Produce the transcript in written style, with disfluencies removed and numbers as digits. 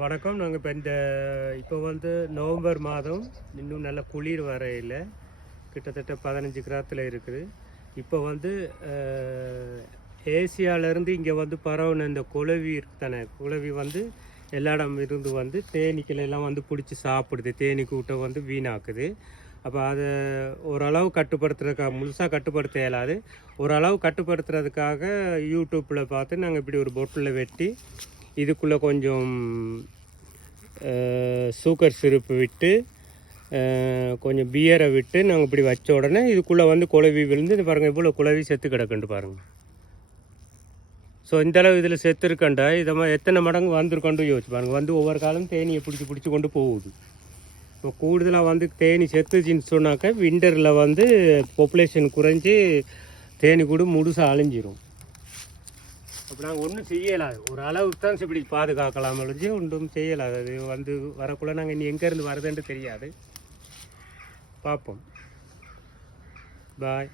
வணக்கம். நாங்கள் இப்போ வந்து நவம்பர் மாதம், இன்னும் நல்ல குளிர் வரையில் கிட்டத்தட்ட 15 கிராத்தில் இருக்குது. இப்போ வந்து ஏசியாவிலேருந்து இங்கே வந்து பரவுன இந்த குளவி தானே, குளவி வந்து எல்லா இடம் இருந்து வந்து தேனீக்களெல்லாம் வந்து பிடிச்சி சாப்பிடுது, தேனீ கூட்டை வந்து வீணாக்குது. அப்போ அதை ஓரளவு கட்டுப்படுத்துறதுக்காக, முழுசாக கட்டுப்படுத்த இயலாது, ஓரளவு கட்டுப்படுத்துறதுக்காக யூடியூப்பில் பார்த்து நாங்கள் இப்படி ஒரு பொட்டில் வெட்டி இதுக்குள்ளே கொஞ்சம் சூக்கர் சிரப்பு விட்டு கொஞ்சம் பியரை விட்டு நாங்கள் இப்படி வச்ச உடனே இதுக்குள்ளே வந்து குளவி விழுந்து இது பாருங்கள், இவ்வளோ குளவி செத்து கிடக்குன்ட்டு பாருங்கள். ஸோ இந்தளவு இதில் செத்து இருக்கண்டா இதை எத்தனை மடங்கு வந்திருக்கொண்டு யோசிச்சு பாருங்கள். வந்து ஒவ்வொரு காலம் தேனியை பிடிச்சி கொண்டு போகுது. இப்போ கூடுதலாக வந்து தேனி செத்துச்சின்னு சொன்னாக்கா விண்டரில் வந்து பாப்புலேஷன் குறைஞ்சி தேனி கூட முழுசாக அழிஞ்சிரும். அப்போ நாங்கள் ஒன்றும் செய்யலாது, ஒரு அளவுக்கு தான் இப்படி பாதுகாக்கலாம் ஒழிஞ்சு ஒன்றும் செய்யலாது. அது வந்து வரக்குள்ள நாங்கள் இனி எங்கேருந்து வருதுன்னு தெரியாது. பார்ப்போம். பாய்.